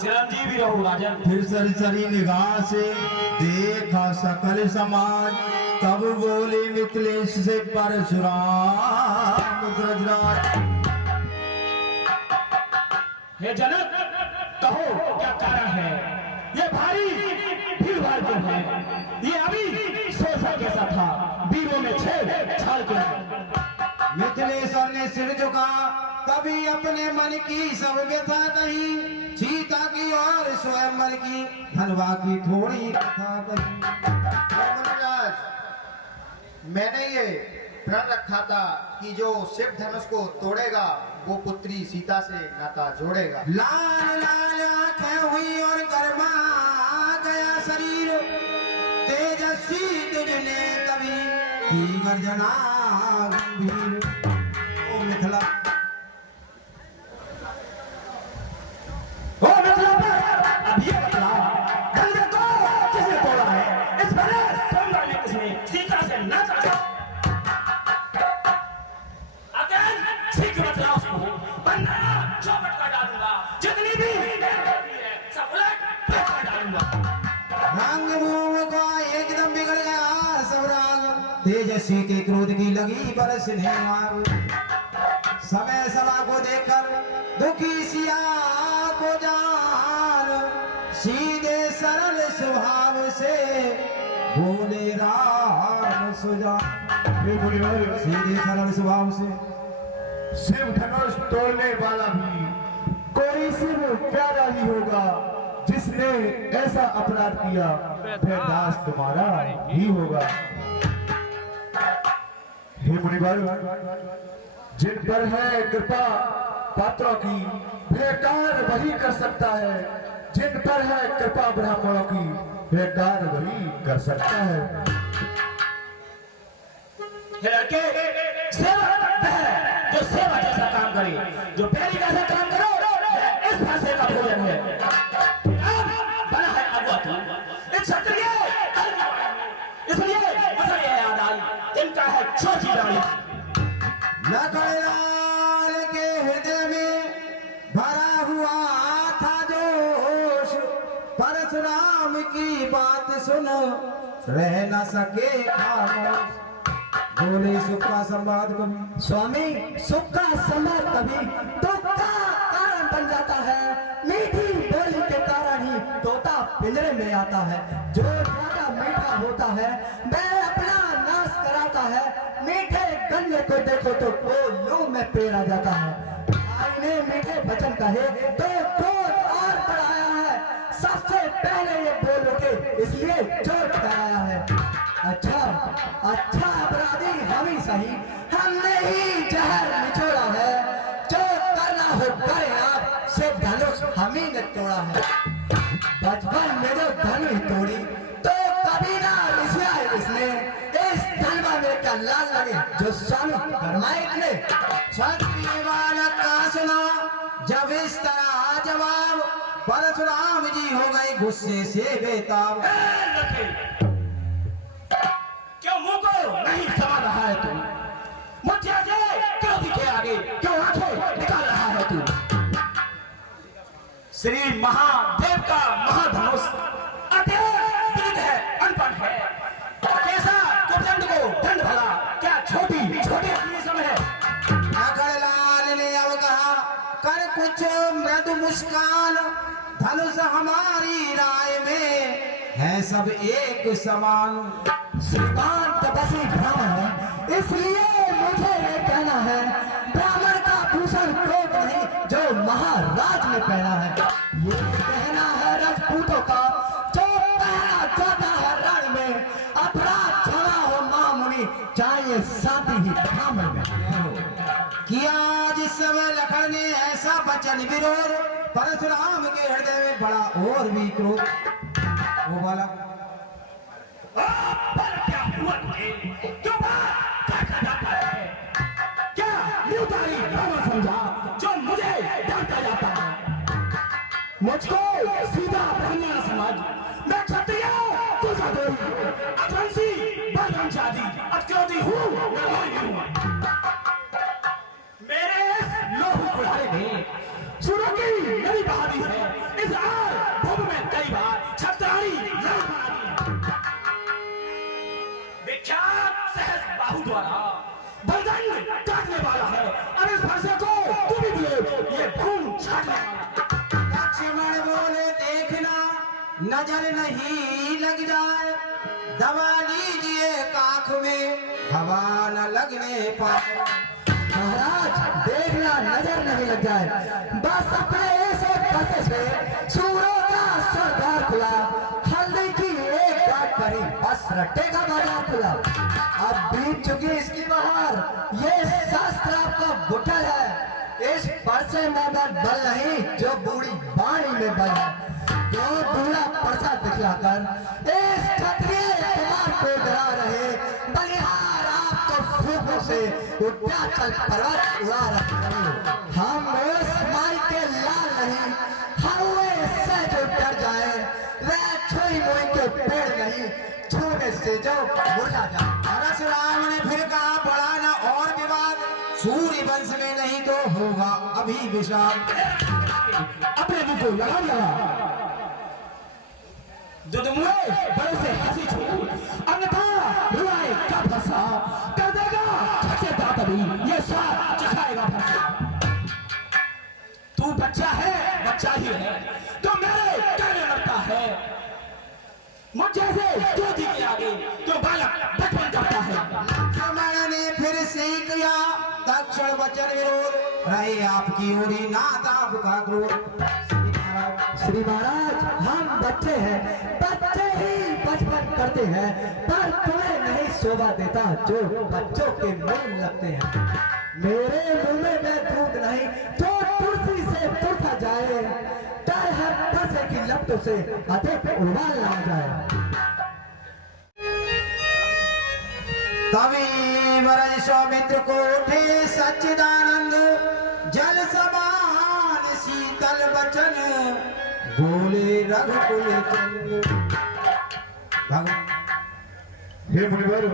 चिरंजीवी रहो राजन। फिर सरसरी निगाह से देखा सकल समाज, तब बोले मिथिलेश से परशुराम ब्रजराज। हे जनक, कहो क्या कारण है? ये भारी भीड़ भाड़ क्यों है? ये अभी सोचा कैसा था, वीरों में छेड़-छाड़ क्यों? मिथिलेश्वर ने सिर झुका, तभी अपने मन की सब व्यथा कही। सीता की और स्वयंवर की, धनवा की थोड़ी कथा कही। महाराज, मैंने ये प्रण रखा था कि जो शिव धनुष को तोड़ेगा वो पुत्री सीता से नाता जोड़ेगा। लाल लाल आंखें हुई और गर्मा गया शरीर, तेजस्वी तुझ ने तभी की गर्जना गंभीर। ओ मिथिला, ओ मिथिला पर अब ये बतलाओ, धनुष को किसने तोड़ा है? इस बड़े सौंदर्य में किसने सीता से नाता जोड़ा? शीघ्र बतलाओ उसको, वरना चौपट कर डालूंगा। जितनी भी देर होती है सब उलट कर डालूंगा। रंग मुंह का एकदम बिगड़ गया सब राग, तेजस्वी के क्रोध की लगी बरसने आग। समय सभा को देखकर दुखी सिया को जान, सीधे सरल स्वभाव से बोले राम सुजान। सीधे सरल स्वभाव से शिव धनुष तोड़ने वाला भी कोई शिव प्यारा ही होगा, जिसने ऐसा अपराध किया वह दास तुम्हारा ही होगा। हे मुनिवर, जिन पर है कृपा पात्रों की वह कार्य वही कर सकता है, जिन पर है कृपा ब्राह्मणों की वह कार्य वही कर सकता है। हे लड़के, सेवा है जो सेवा जैसा काम करे, जो प्यारी का ऐसा काम करो, इस भाषा का भोजन है। बना है अगुआ तू, एक क्षत्रिय, इसलिए मुझे ये याद आई, इनका है छोटी दाढ़ी। नकललाल के हृदय में भरा हुआ था जोश, परशुराम की बात सुन रह न सके खामोश। बोले सुख का संवाद कभी स्वामी, सुख का संवाद कभी दुख का कारण बन जाता है। मीठी बोली के कारण ही तोता पिंजरे में आता है। जो ज्यादा मीठा होता है वह अपना नाश कराता है। मीठे गन्ने को देखो तो वो यूं में पेड़ आ जाता है। भाई ने मीठे वचन कहे तो क्रोध और बढ़ाया है। सबसे पहले ये बोल उठे इसलिए चोट कराया है। अच्छा अच्छा अपराधी हम ही सही, हमने ही जहर निचोड़ा है। जो करना हो करे आप, से धनुष हम ही ने तोड़ा है। बचपन में जो धनुष तोड़ी तो कभी ना रिसिया इसने। इस धनवा में क्या लाल लगे जो स्वामी फरमाए ने। क्षत्रिय बालक का सुना जब इस तरह जवाब, परशुराम जी हो गए गुस्से से बेताब। क्यों मुंह को नहीं समा रहा है तू? मुझे से क्यों दिखे आगे, क्यों आंखें निकाल रहा है तू? श्री महादेव का महाधनुष अत्यंत है, अनपढ़ है। कैसा कुदंड को दंड भला, क्या छोटी छोटी समय है। नकललाल ने अब कहा कर कुछ मृदु मुस्कान, धनुष हमारी राय में है सब एक समान। श्रीमान तपस्वी ब्राह्मण है, इसलिए मुझे ये कहना है, ब्राह्मण का भूषण क्रोध नहीं जो महाराज ने पहना है। ये कहना है राजपूतों का जो पहना जाता है रण में। अपराध क्षमा हो महामुनि, चाहिए शांति ही ब्राह्मण में। किया जिस समय लखन ने ऐसा वचन विरोध, परशुराम के हृदय में बड़ा और भी क्रोध। वो बोला क्या हुआ तुझे? क्यों बात काटा जाता है? क्या न्यूतारी ब्राह्मण समझा जो मुझे डांटा जाता है? मुझको सीधा ब्राह्मण समझ, मैं क्षत्रिय, तू साधु, अधंसी गर्दन चादी अक्रोधी हूँ मैं रोई हूँ मेरे लोहू कुल्हाड़े में सुनो की मेरी बहादी है इस आर भूमि में कई बार छत्रारी लड़ मारी विख्यात सहस बाहु द्वारा बलदंड काटने वाला है और इस फरसे को तू भी बोले ये खून छाटने वाला लक्ष्मण बोले देखना नजर नहीं लग जाए दबा लीजिए काख में हवा न लगने पाए महाराज देखना नजर नहीं लग जाए बस अपने ऐसे फंसे से सूरों का सरदार खुला हल्दी की एक गांठ भरी बस रट्टे का बाजार खुला अब बीत चुकी इसकी बहार ये शास्त्र आपका बुटल है इस परसे में बल नहीं जो बूढ़ी बाणी में बल है जो बूढ़ा परसा दिखलाकर इस क्षत्रिय कुमार को डरा रहे बलिहार आप तो सूखों से उद्याचल पर्वत उड़ा रहे हम उस माई के लाल नहीं हवा से जो डर जाए वह छुई मुई के पेड़ नहीं छूने से जो मुरझा जाए परशुराम ने फिर कहा बड़ा न और विवाद सूर्य वंश में नहीं तो होगा अभी विषाद अपने मुंह को लगा दुदमुए बड़े से हंसी छू अन्यथा रुआए का फंसा कर देगा छके दांत भी ये स्वाद चखाएगा फंसा तू बच्चा ही है तो मेरे कहने लगता है मुझ जैसे ज्योति के आगे जो बालक बचपन करता है लक्ष्मण ने फिर से किया दक्षिण वचन विरोध रहे आपकी ओरी नाथ आपका क्रोध श्री महाराज हम बच्चे हैं बच्चे ही बचपन करते हैं पर तुम्हें नहीं शोभा देता जो बच्चों के मुंह लगते हैं मेरे मुंह में मैं दूध नहीं तो तुलसी से तुरसा जाए डर है फंसे की लपटों से अधिक उबाल ना जाए तभी वरज सौमित्र को उठे सच्चिदानंद जल समान शीतल वचन बोले रघुकुल चंद भगवान हे मुनिवर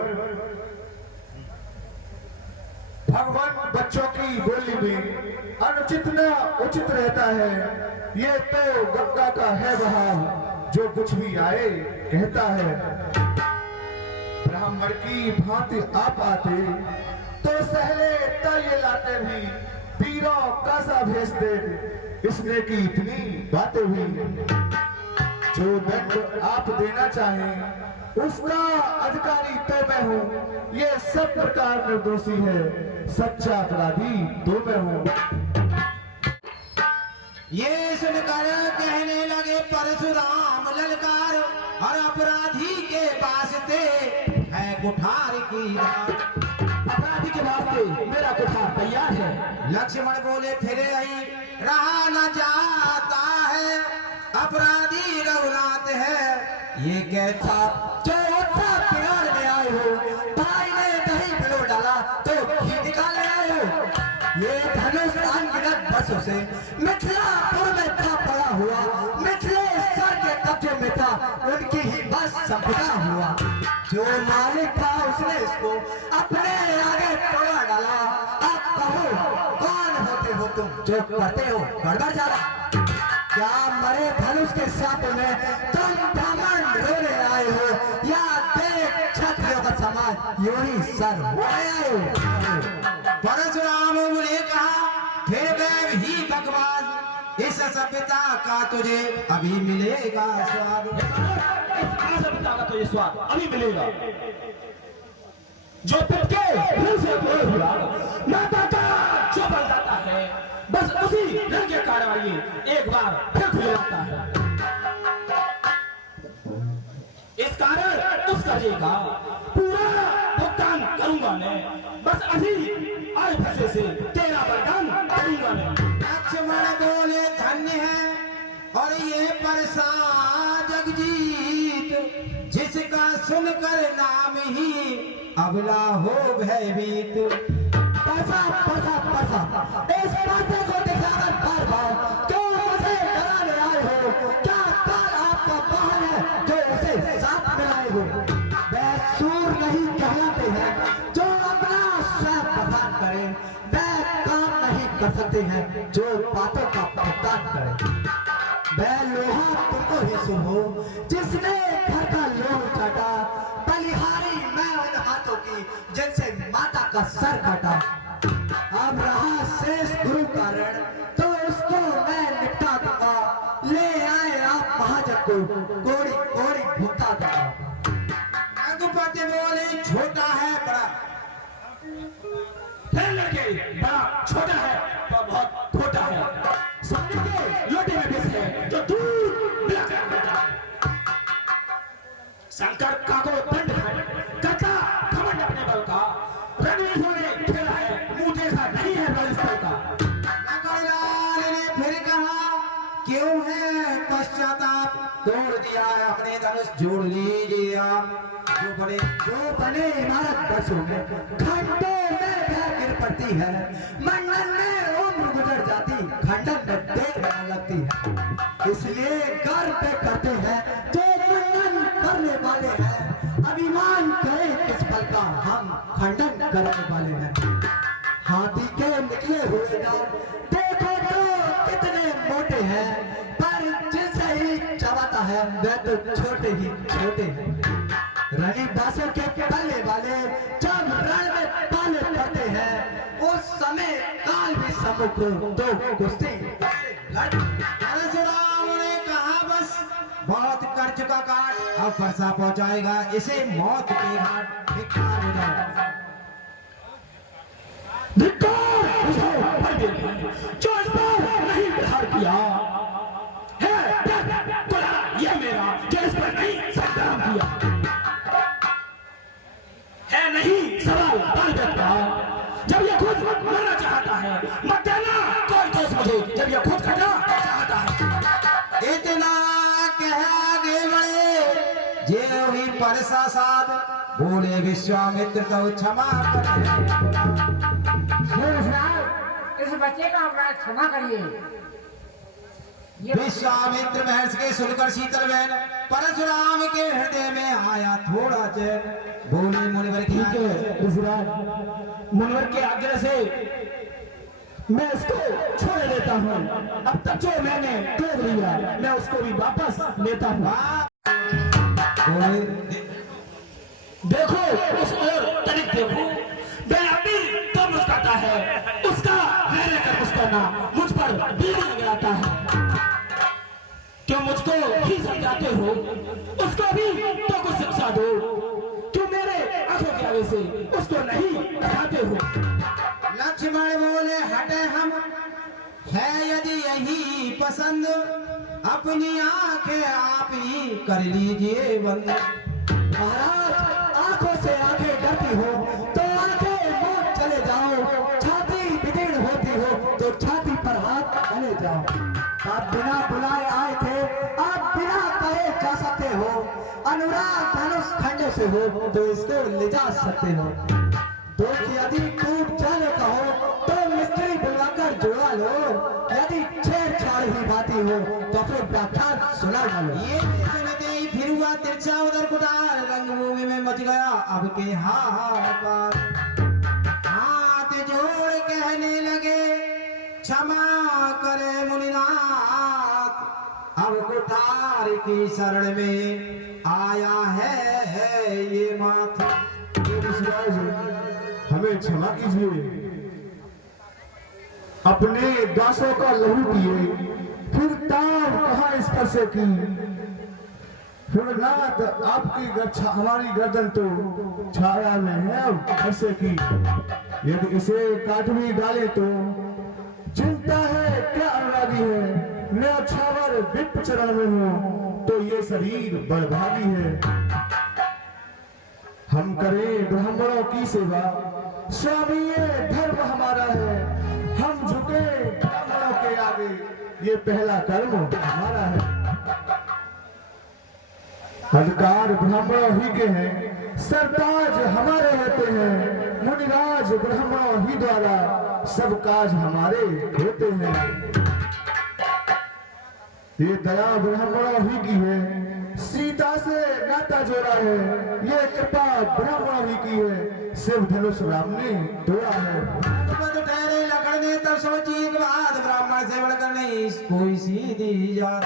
भगवान बच्चों की बोली में अनुचित न उचित रहता है ये तो गंगा का है बहाव जो कुछ भी आए कहता है ब्राह्मण की भांति आप आते तो सहले तय लाते भी पीरों का सा भेज दे इसने की इतनी बातें हुई जो दंड आप देना चाहें उसका अधिकारी तो मैं हूँ ये सब प्रकार निर्दोषी है सच्चा अपराधी तो मैं हूँ ये सुनकर कहने लगे परशुराम ललकार और अपराधी के वास्ते है कुठार की अपराधी के वास्ते मेरा कुठार तैयार है लक्ष्मण बोले फिर आई रहा न जाता है अपराधी रघुनाथ है ये कैसा जो उत्साह बिगाड़ में आए हो भाई ने दही पिलो डाला तो घी निकाल ले आए हो ये धनुष अनगिनत बसों से मिथिलापुर में था पड़ा हुआ मिथिलेश्वर के कब्जे में था उनकी ही बस संपदा हुआ जो मालिक था उसने इसको अपने आगे तोड़ा डाला अब कहो कौन होते हो तुम जो करते हो गड़बड़ ज्यादा क्या मरे धनुष के साथ में तुम ब्राह्मण रोने आए हो या देख क्षत्रियों का समाज यूं ही सर आए हो परशुराम ने कहा फिर मैं भी बकवास इस सभ्यता का तुझे अभी मिलेगा स्वाद इस सभ्यता का तो ये स्वाद अभी मिलेगा जो पिटके फिर से बोल हुआ माता का जो बन जाता है बस उसी रंग के कार्रवाई एक बार फिर खुल जाता है इस कारण उस कर्जे का पूरा भुगतान करूंगा मैं बस अभी आज फंसे से तेरा बलिदान करूंगा मैं लक्ष्मण बोले धन्य है और ये परसा जगजीत जिसका सुनकर नाम ही अबला हो भयभीत पैसा पैसा पैसा इस पैसे को दिखाकर बार बार क्यों मुझे डराने आए हो क्या काल आपका वाहन है जो उसे साथ में लाए हो मैं सूर नहीं वही कहलाते हैं जो अपना स्वयं प्रदान करे। वह काम नहीं कर सकते हैं जो बातों का भुगतान करे। वह लोहा तुमको ही सुनो जिसने घर का लोह काटा। बलिहारी मैं उन हाथों की जिनसे माता का सर काटा। अब रहा शेष गुरु कारण तो उसको मैं निपटा दूंगा। ले आए आप महाजन को कोड़ी कोड़ी भुगता दूंगा। रघुपति बोले छोटा है बड़ा, फिर लड़के बड़ा छोटा है तो बहुत खोटा है। सोने के लोटे में विष है जो दूध पिला कर देता है। शंकर काको दंड है कथा घमंड अपने बल का। रणवीरों ने खेला है मुंह देखा नहीं है रणस्थल का। नकललाल ने फिर कहा क्यों है पश्चाताप, तोड़ दिया है अपने धनुष जोड़ लीजिए आप। जो बने इमारत बस हो गए घंटों में वह गिर पड़ती है। मंडन में उम्र गुजर जाती खंडन में देर न लगती है। इसलिए गर्व पे करते हैं जो मंडन करने वाले हैं। अभिमान करें किस पल का हम खंडन करने वाले हैं। हाथी के निकले हुए दांत देखो तो कितने मोटे हैं, पर जिनसे ही चबाता है वह तो छोटे ही छोटे हैं। रनी बासों के पल्ले वाले जब रण में पाले पड़ते हैं उस समय काल भी सम्मुख तो कुश्ती परशुराम ने कहा बस बहुत कर चुका काट, अब फरसा पहुंचाएगा इसे मौत के घाट। धिक्कार हो जाओ। धिक्कार मुझे भर दे जो इस पर नहीं प्रहार किया है। तुला ये मेरा जो इस पर नहीं संग्राम किया है। नहीं सवाल बालबत का जब ये खुद मरना चाहता है मत देना कोई दोस्त मुझे जब ये खुद करना चाहता है। इतना कह आगे बढ़े जे हुई परसा साध, बोले विश्वामित्र तो क्षमा कर। इस बच्चे का अपराध क्षमा करिए। विश्वामित्र महर्षि के सुनकर शीतल बहन परशुराम के हृदय में आया थोड़ा चैन। बोले मुनिवर की मुनिवर के आज्ञा से मैं इसको छोड़ देता हूँ। अब तक जो मैंने तोड़ लिया मैं उसको भी वापस लेता हूँ। बोले देखो उस ओर तनिक देखो मैं अभी तो मुस्कुराता है उसका है लेकर मुस्कुराना मुझ पर बीवी लगाता है। क्यों मुझको ही समझाते हो उसको भी तो कुछ शिक्षा दो। क्यों मेरे आंखों के आगे से उसको नहीं दिखाते हो। लक्ष्मण बोले हटे हम है यदि यही पसंद, अपनी आंखें आप ही कर लीजिए बंद। महाराज आंखों से आंखें डरती हो तो आंखें मूंद चले जाओ। छाती विदीर्ण होती हो तो छाती पर हाथ चले जाओ। आप बिना बुलाए आए थे, आप बिना कहे जा सकते हो। अनुराग धनुष खंडे से हो तो इसको ले जा सकते हो। तो यदि टूट जाने का हो तो मिस्त्री बुलाकर जुड़ा लो। यदि छेड़छाड़ ही बाती हो तो फिर व्याख्यान सुना लो। ये सुनते ही फिर हुआ तिरछा उधर कुटार, रंगभूमि में मच गया अब के हाहाकार। हाथ जोड़ कहने लगे क्षमा करे मुनिनाथ, अब कुठार की शरण में आया है ये माथ। हमें क्षमा कीजिए। अपने दासों का लहू पिए फिर ताव कहाँ इस पर से की। फिर नाथ आपकी हमारी गर्दन तो छाया में है अब कैसे की। यदि इसे काट भी डाले तो चिंता है क्या अनुरागी है। मैं छावर विप चरण में हूँ तो ये शरीर बर्बादी है। हम करें ब्राह्मणों की सेवा, स्वामी ये धर्म हमारा है। हम झुके ब्राह्मणों के आगे, ये पहला कर्म हमारा है। अधिकार ब्राह्मणों ही के हैं, सरताज हमारे होते हैं। मुनिराज ब्राह्मणों ही द्वारा सब काज हमारे होते हैं। ये दया ब्राह्मणों ही की है, सीता से नाता जोड़ा है, ये कृपा ब्राह्मणों ही की है, शिव धनुष राम ने तोड़ा है। मत ठहरे लखन ने तब सोची एक बात, ब्राह्मण से बढ़कर नहीं कोई सीधी जात।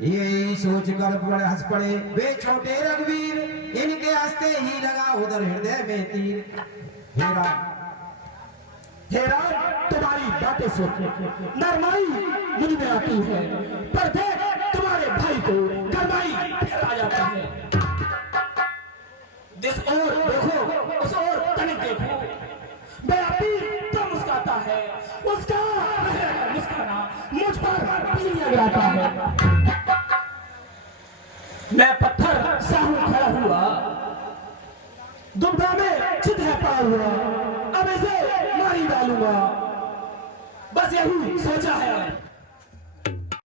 ये सोच कर बड़े हंस पड़े वे छोटे रघुवीर, इनके हंसते ही लगा उधर हृदय में तीर। हे राम, तुम्हारी बातें सुन नरमाई मुझ में आती है, पर देख तुम्हारे भाई को गरमाई फिर आ जाता है। जिस ओर देखो उस ओर तनिक देखो, बेअबी तो मुस्कुराता है, उसका मुस्कुराना मुझ पर बिजलियां गिराता है। मैं पत्थर साहू खड़ा हुआ, दुबदा में चित है पड़ा हुआ, अब इसे मार ही डालूंगा, बस यही सोचा है।